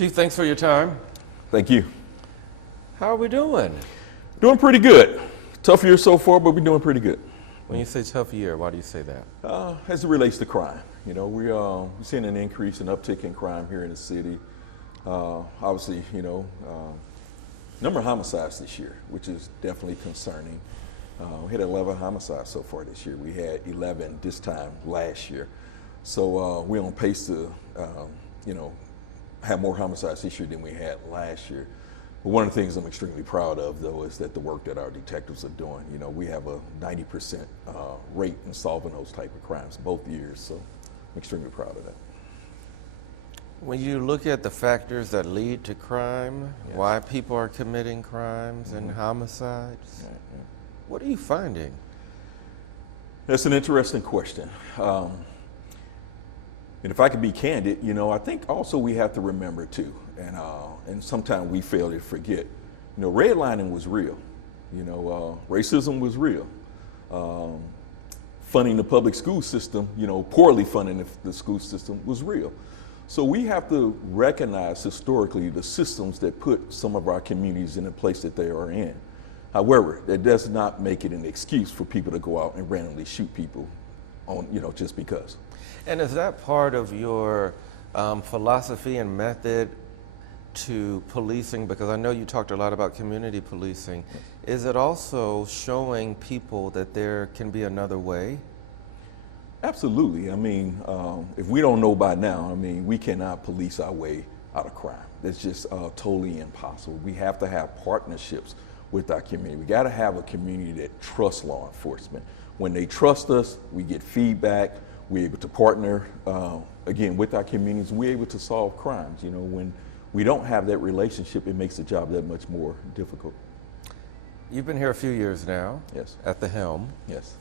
Chief, thanks for your time. Thank you. How are we doing? Doing pretty good. Tough year so far, but we're doing pretty good. When you say tough year, why do you say that? As it relates to crime, we're seeing an increase, an uptick in crime here in the city. Obviously, number of homicides this year, which is definitely concerning. We had 11 homicides so far this year. We had 11 this time last year. So we're on pace to, have more homicides this year than we had last year. But one of the things I'm extremely proud of, though, is that the work that our detectives are doing. We have a 90% rate in solving those type of crimes both years, so I'm extremely proud of that. When you look at the factors that lead to crime, Yes. why people are committing crimes and homicides, what are you finding? That's an interesting question. And if I could be candid, I think also we have to remember too, and sometimes we fail to forget, redlining was real. Racism was real. Funding the public school system, poorly funding the school system was real. So we have to recognize historically the systems that put some of our communities in the place that they are in. However, that does not make it an excuse for people to go out and randomly shoot people on, just because. And is that part of your philosophy and method to policing? Because I know you talked a lot about community policing. Is it also showing people that there can be another way? Absolutely. If we don't know by now, we cannot police our way out of crime. That's just totally impossible. We have to have partnerships with our community. We got to have a community that trusts law enforcement. When they trust us, we get feedback. We're able to partner, again, with our communities. We're able to solve crimes. When we don't have that relationship, it makes the job that much more difficult. You've been here a few years now. Yes. At the helm. Yes.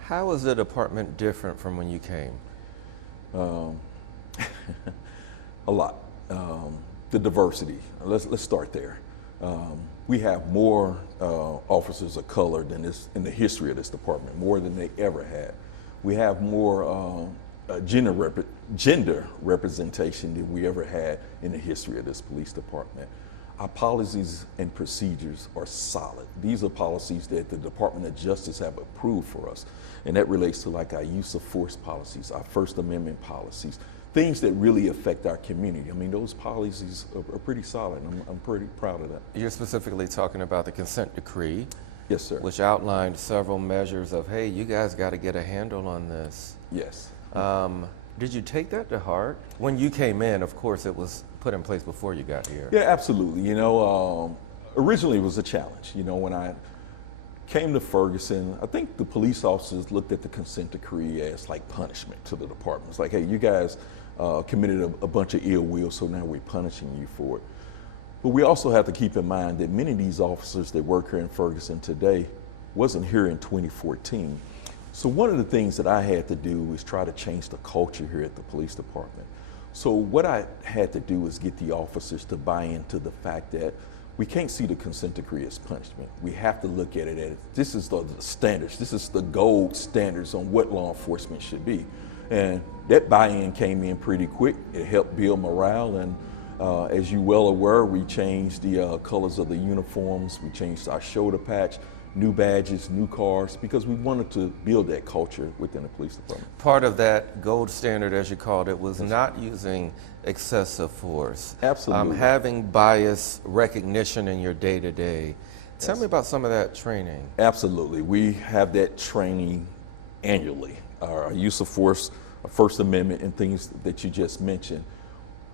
How is the department different from when you came? A lot. The diversity. Let's start there. We have more officers of color than this in the history of this department, more than they ever had. We have more gender representation than we ever had in the history of this police department. Our policies and procedures are solid. These are policies that the Department of Justice have approved for us. And that relates to like our use of force policies, our First Amendment policies, things that really affect our community. Those policies are pretty solid. I'm pretty proud of that. You're specifically talking about the consent decree. Yes, sir. Which outlined several measures of, hey, you guys got to get a handle on this. Yes. Did you take that to heart? When you came in, of course, it was put in place before you got here. Yeah, absolutely. Originally it was a challenge. When I came to Ferguson, I think the police officers looked at the consent decree as like punishment to the department. It's like, hey, you guys committed a bunch of ill will, so now we're punishing you for it. But we also have to keep in mind that many of these officers that work here in Ferguson today wasn't here in 2014. So one of the things that I had to do is try to change the culture here at the police department. So what I had to do is get the officers to buy into the fact that we can't see the consent decree as punishment. We have to look at it as this is the standards, this is the gold standards on what law enforcement should be. And that buy-in came in pretty quick. It helped build morale, and as you well aware, we changed the colors of the uniforms, we changed our shoulder patch, new badges, new cars, because we wanted to build that culture within the police department. Part of that gold standard, as you called it, was not using excessive force. Absolutely. Having bias recognition in your day-to-day. Tell me about some of that training. Absolutely. We have that training annually. Our use of force, our First Amendment, and things that you just mentioned.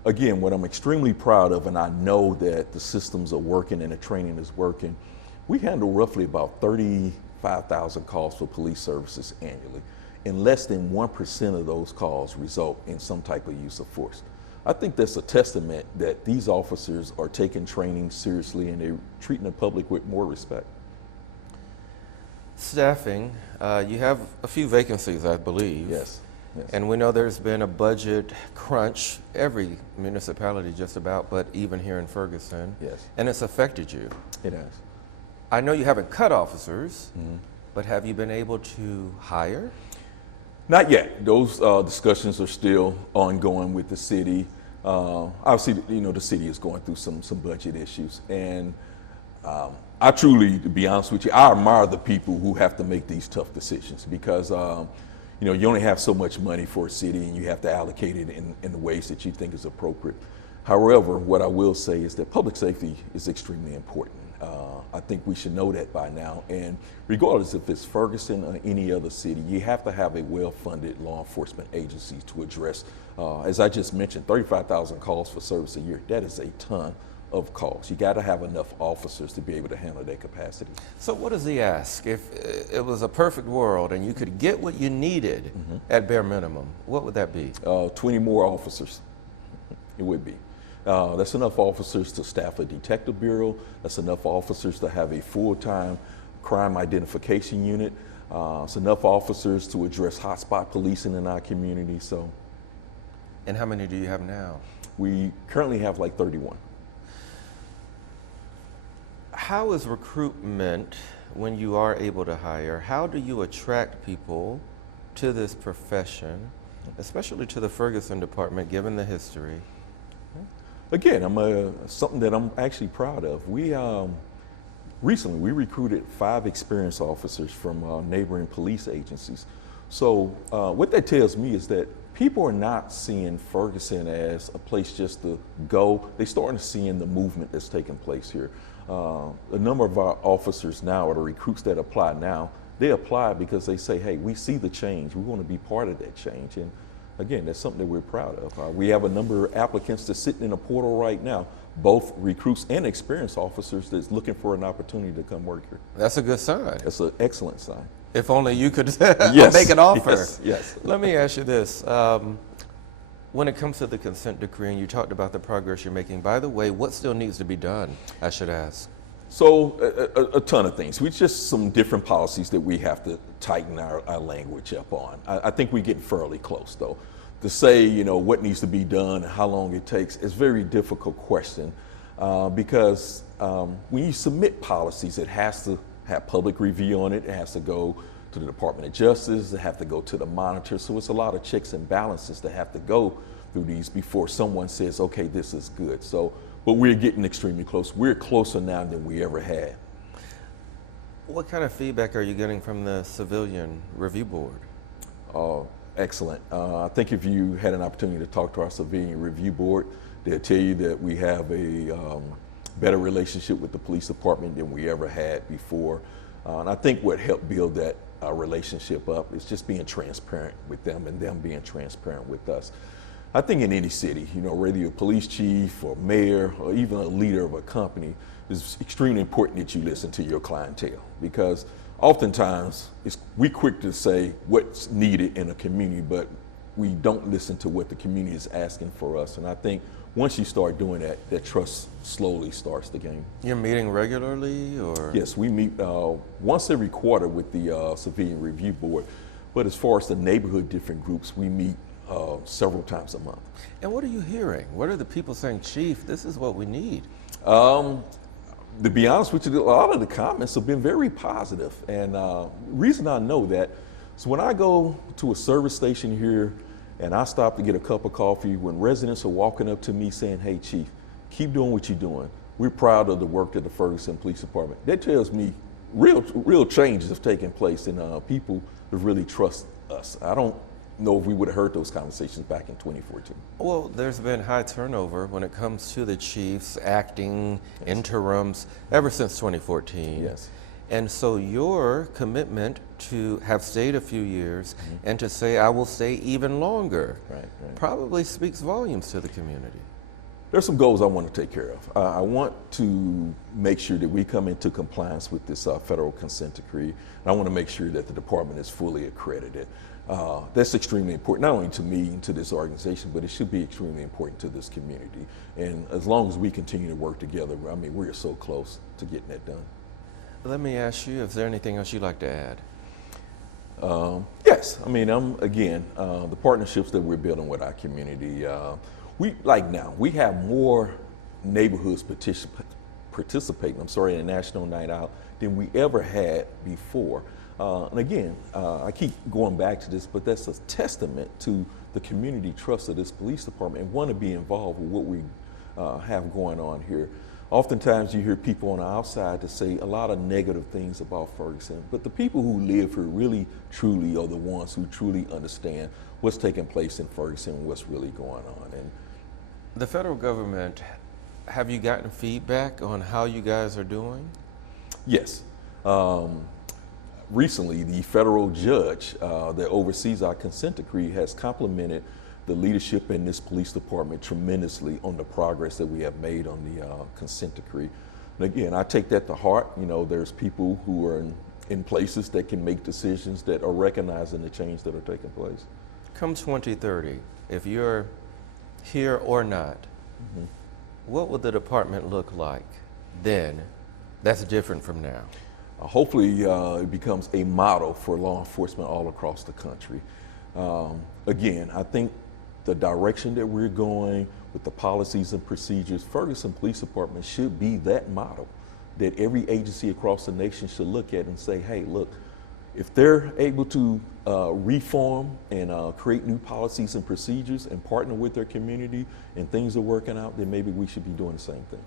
Again, what I'm extremely proud of, and I know that the systems are working and the training is working, we handle roughly about 35,000 calls for police services annually, and less than 1% of those calls result in some type of use of force. I think that's a testament that these officers are taking training seriously and they're treating the public with more respect. Staffing, you have a few vacancies, I believe. Yes. Yes. And we know there's been a budget crunch, every municipality just about, but even here in Ferguson. Yes. And it's affected you. It has. I know you haven't cut officers, but have you been able to hire? Not yet. Those discussions are still ongoing with the city. Obviously, the city is going through some budget issues, and I truly, to be honest with you, I admire the people who have to make these tough decisions because you only have so much money for a city, and you have to allocate it in the ways that you think is appropriate. However, what I will say is that public safety is extremely important. I think we should know that by now. And regardless if it's Ferguson or any other city, you have to have a well-funded law enforcement agency to address, as I just mentioned, 35,000 calls for service a year. That is a ton of calls. You got to have enough officers to be able to handle that capacity. So what does he ask? If it was a perfect world and you could get what you needed at bare minimum, what would that be? 20 more officers. It would be. That's enough officers to staff a detective bureau. That's enough officers to have a full-time crime identification unit. It's enough officers to address hotspot policing in our community. So, and how many do you have now? We currently have like 31. How is recruitment when you are able to hire? How do you attract people to this profession, especially to the Ferguson department, given the history? Again, something that I'm actually proud of. We recently we recruited 5 experienced officers from neighboring police agencies. So what that tells me is that people are not seeing Ferguson as a place just to go. They're starting to see the movement that's taking place here. A number of our officers now, or the recruits that apply now, they apply because they say, hey, we see the change. We want to be part of that change. And again, that's something that we're proud of. We have a number of applicants that's sitting in a portal right now, both recruits and experienced officers that's looking for an opportunity to come work here. That's a good sign. That's an excellent sign. If only you could yes. make an offer. Yes. Let me ask you this. When it comes to the consent decree, and you talked about the progress you're making, by the way, what still needs to be done, I should ask? So a ton of things. We just some different policies that we have to tighten our language up on. I think we're getting fairly close, though. To say, what needs to be done and how long it takes is a very difficult question because when you submit policies, it has to have public review on it. It has to go to the Department of Justice. It has to go to the monitor. So it's a lot of checks and balances that have to go through these before someone says, okay, this is good. So, but we're getting extremely close. We're closer now than we ever had. What kind of feedback are you getting from the Civilian Review Board? Excellent. I think if you had an opportunity to talk to our Civilian Review Board, they'll tell you that we have a better relationship with the police department than we ever had before. And I think what helped build that relationship up is just being transparent with them and them being transparent with us. I think in any city, whether you're a police chief or mayor or even a leader of a company, it's extremely important that you listen to your clientele because oftentimes we're quick to say what's needed in a community, but we don't listen to what the community is asking for us. And I think once you start doing that, that trust slowly starts to gain. You're meeting regularly, or? Yes, we meet once every quarter with the Civilian Review Board. But as far as the neighborhood different groups, we meet several times a month. And what are you hearing? What are the people saying, Chief, this is what we need? To be honest with you, a lot of the comments have been very positive. And the reason I know that is when I go to a service station here and I stop to get a cup of coffee, when residents are walking up to me saying, hey, Chief, keep doing what you're doing. We're proud of the work that the Ferguson Police Department. That tells me real changes have taken place and people really trust us. I don't know if we would have heard those conversations back in 2014. Well, there's been high turnover when it comes to the chiefs, acting, interims, ever since 2014. Yes. And so your commitment to have stayed a few years and to say, I will stay even longer, probably speaks volumes to the community. There's some goals I want to take care of. I want to make sure that we come into compliance with this federal consent decree. And I want to make sure that the department is fully accredited. That's extremely important, not only to me and to this organization, but it should be extremely important to this community. And as long as we continue to work together, I mean, we're so close to getting that done. Let me ask you, is there anything else you'd like to add? Yes, I mean, the partnerships that we're building with our community, we have more neighborhoods participating, in a National Night Out than we ever had before. And again, I keep going back to this, but that's a testament to the community trust of this police department and want to be involved with what we have going on here. Oftentimes you hear people on the outside to say a lot of negative things about Ferguson, but the people who live here really, truly are the ones who truly understand what's taking place in Ferguson and what's really going on. And the federal government, have you gotten feedback on how you guys are doing? yes. Recently, the federal judge that oversees our consent decree has complimented the leadership in this police department tremendously on the progress that we have made on the consent decree. And again, I take that to heart. You know, there's people who are in places that can make decisions that are recognizing the change that are taking place. Come 2030, if you're here or not, what will the department look like then that's different from now? Hopefully it becomes a model for law enforcement all across the country. Again, I think the direction that we're going with the policies and procedures, Ferguson Police Department should be that model that every agency across the nation should look at and say, hey, look, if they're able to reform and create new policies and procedures and partner with their community and things are working out, then maybe we should be doing the same thing.